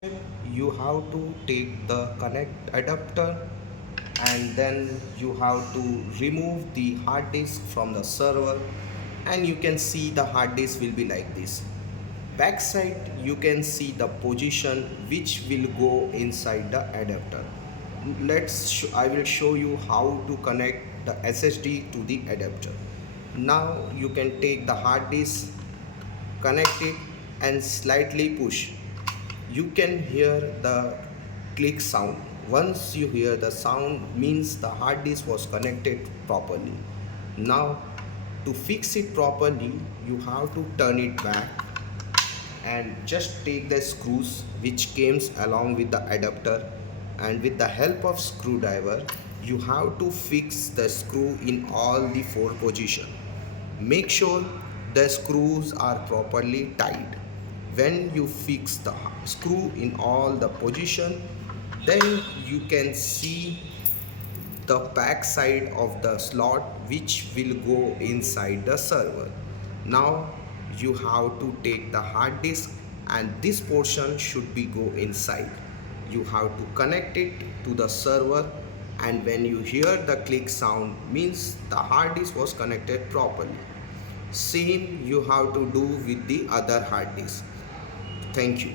You have to take the connect adapter and then you have to remove the hard disk from the server, and you can see the hard disk will be like this. Backside you can see the position which will go inside the adapter. I will show you how to connect the SSD to the adapter. Now you can take the hard disk, connect it and slightly push. You can hear the click sound. Once you hear the sound means the hard disk was connected properly. Now to fix it properly you have to turn it back and just take the screws which comes along with the adapter, and with the help of screwdriver you have to fix the screw in all the four positions. Make sure the screws are properly tight. When you fix the screw in all the position, then you can see the back side of the slot which will go inside the server. Now you have to take the hard disk and this portion should be go inside. You have to connect it to the server, and when you hear the click sound means the hard disk was connected properly. Same you have to do with the other hard disk. Thank you.